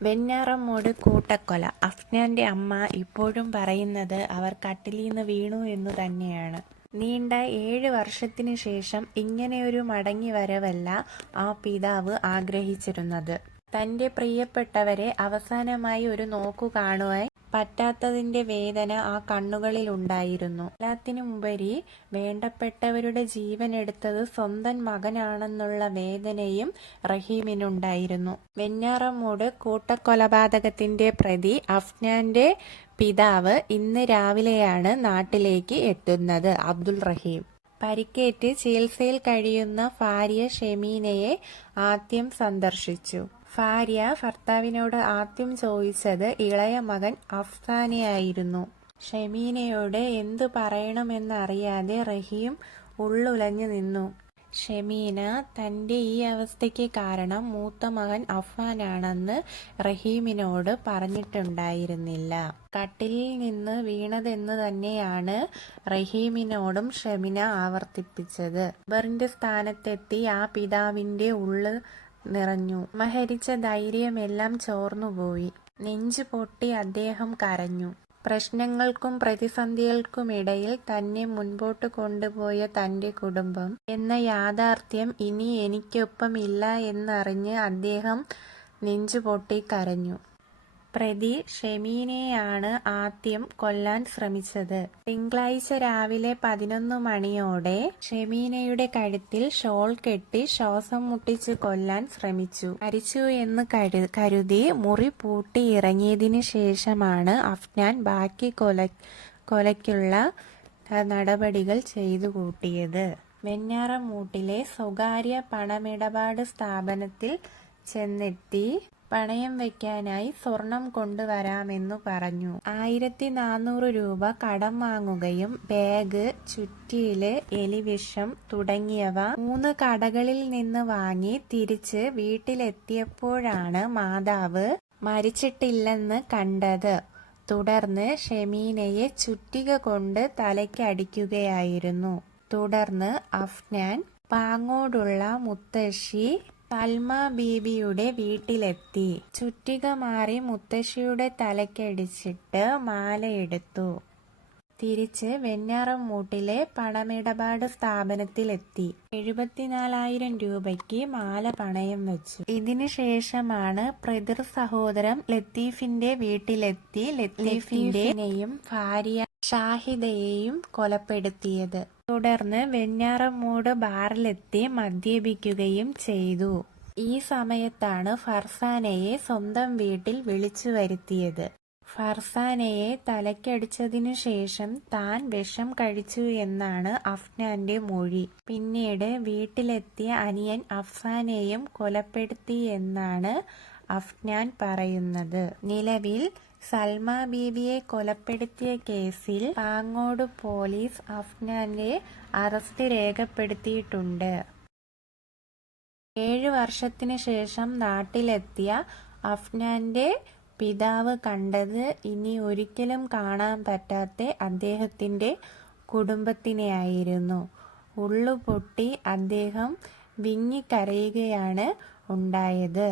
വെഞ്ഞാറമ്മൂട് കൂട്ടക്കൊല. അഫ്നാന്റെ അമ്മ ഇപ്പോഴും പറയുന്നത് അവർ കട്ടിലീന്ന് വീണു എന്നു തന്നെയാണ്. നീണ്ട 7 വർഷത്തിനു ശേഷം ഇങ്ങനെയൊരു മടങ്ങിവരവല്ല ആ പിതാവ് ആഗ്രഹിച്ചിരുന്നത്. തന്റെ പ്രിയപ്പെട്ടവരെ അവസാനമായി ഒരു നോക്കു കാണുവാൻ പറ്റാത്തതിന്റെ വേദന ആ കണ്ണുകളിലുണ്ടായിരുന്നു. എല്ലാത്തിനുമുപരി വേണ്ടപ്പെട്ടവരുടെ ജീവനെടുത്തത് സ്വന്തം മകനാണെന്നുള്ള വേദനയും റഹീമിനുണ്ടായിരുന്നു. വെഞ്ഞാറമ്മൂട് കൂട്ടക്കൊലപാതകത്തിന്റെ പ്രതി അഫ്നാന്റെ പിതാവ് ഇന്ന് രാവിലെയാണ് നാട്ടിലേക്ക് എത്തുന്നത്. അബ്ദുൾ റഹീം പരിക്കേറ്റ് ചികിത്സയിൽ കഴിയുന്ന ഭാര്യ ഷെമീനയെ ആദ്യം സന്ദർശിച്ചു. ഭാര്യ ഭർത്താവിനോട് ആദ്യം ചോദിച്ചത് ഇളയ മകൻ അഫ്സാനെയായിരുന്നു. ഷെമീനയോട് എന്തു പറയണമെന്നറിയാതെ റഹീം ഉള്ളുലഞ്ഞു നിന്നു. ഷെമീന തന്റെ ഈ അവസ്ഥയ്ക്ക് കാരണം മൂത്ത മകൻ അഫ്സാനാണെന്ന് റഹീമിനോട് പറഞ്ഞിട്ടുണ്ടായിരുന്നില്ല. കട്ടിലിൽ നിന്ന് വീണതെന്ന് തന്നെയാണ് റഹീമിനോടും ഷെമീന ആവർത്തിപ്പിച്ചത്. ഖബറിന്റെ സ്ഥാനത്തെത്തി ആ പിതാവിന്റെ ഉള്ള് നിറഞ്ഞു. മഹരിച്ച ധൈര്യമെല്ലാം ചോർന്നുപോയി. നെഞ്ചു പൊട്ടി അദ്ദേഹം കരഞ്ഞു. പ്രശ്നങ്ങൾക്കും പ്രതിസന്ധികൾക്കുമിടയിൽ തന്നെ മുൻപോട്ട് കൊണ്ടുപോയ തന്റെ കുടുംബം എന്ന യാഥാർത്ഥ്യം ഇനി എനിക്കൊപ്പം ഇല്ല എന്നറിഞ്ഞ് അദ്ദേഹം നെഞ്ചുപൊട്ടി കരഞ്ഞു. പ്രതി ഷെമീനയാണ് ആദ്യം കൊല്ലാൻ ശ്രമിച്ചത്. തിങ്കളാഴ്ച രാവിലെ 11 മണിയോടെ ഷെമീനയുടെ കഴുത്തിൽ ഷോൾ കെട്ടി ശ്വാസം മുട്ടിച്ച് കൊല്ലാൻ ശ്രമിച്ചു. മരിച്ചു എന്ന് കരുതി മുറി പൂട്ടി ഇറങ്ങിയതിനു ശേഷമാണ് അഫ്നാൻ ബാക്കി കൊലയ്ക്കുള്ള നടപടികൾ ചെയ്തു കൂട്ടിയത്. വെഞ്ഞാറമ്മൂട്ടിലെ സ്വകാര്യ പണമിടപാട് സ്ഥാപനത്തിൽ ചെന്നെത്തി പണയം വയ്ക്കാനായി സ്വർണം കൊണ്ടുവരാമെന്നു പറഞ്ഞു. 1400 രൂപ കടം വാങ്ങുകയും ബാഗ്, ചുറ്റിയില്, എലിവിഷം തുടങ്ങിയവ 3 കടകളിൽ നിന്ന് വാങ്ങി തിരിച്ച് വീട്ടിലെത്തിയപ്പോഴാണ് മാതാവ് മരിച്ചിട്ടില്ലെന്ന് കണ്ടത്. തുടർന്ന് ഷെമീനയെ ചുറ്റിക കൊണ്ട് തലയ്ക്കടിക്കുകയായിരുന്നു. തുടർന്ന് അഫ്നാൻ പാങ്ങോടുള്ള മുത്തശ്ശി സൽമ ബീവിയുടെ വീട്ടിലെത്തി. ചുറ്റിക മാറി മുത്തശ്ശിയുടെ തലയ്ക്കടിച്ചിട്ട് മാലയെടുത്തു. തിരിച്ച് വെഞ്ഞാറമ്മൂട്ടിലെ പണമിടപാട് സ്ഥാപനത്തിലെത്തി 74,000 രൂപയ്ക്ക് മാല പണയം വെച്ചു. ഇതിനു ശേഷമാണ് പ്രതിർ സഹോദരൻ ലത്തീഫിന്റെ വീട്ടിലെത്തി ലത്തീഫിന്റെയും ഭാര്യ ഷാഹിദയെയും കൊലപ്പെടുത്തിയത്. തുടർന്ന് വെഞ്ഞാറമ്മൂട് ബാറിലെത്തി മദ്യപിക്കുകയും ചെയ്തു. ഈ സമയത്താണ് ഫർസാനയെ സ്വന്തം വീട്ടിൽ വിളിച്ചു വരുത്തിയത്. ഫർസാനയെ തലയ്ക്കടിച്ചതിനു ശേഷം താൻ വിഷം കഴിച്ചു എന്നാണ് അഫ്നാന്റെ മൊഴി. പിന്നീട് വീട്ടിലെത്തിയ അനിയൻ അഫ്സാനെയും കൊലപ്പെടുത്തി എന്നാണ് അഫ്നാൻ പറയുന്നത്. നിലവിൽ സൽമ ബീവിയെ കൊലപ്പെടുത്തിയ കേസിൽ പാങ്ങോട് പോലീസ് അഫ്നാന്റെ അറസ്റ്റ് രേഖപ്പെടുത്തിയിട്ടുണ്ട്. 7 വർഷത്തിനു ശേഷം നാട്ടിലെത്തിയ അഫ്നാന്റെ പിതാവ് കണ്ടത് ഇനി ഒരിക്കലും കാണാൻ പറ്റാത്ത അദ്ദേഹത്തിന്റെ കുടുംബത്തിനെയായിരുന്നു. ഉള്ളുപൊട്ടി അദ്ദേഹം വിങ്ങിക്കരയുകയാണ് ഉണ്ടായത്.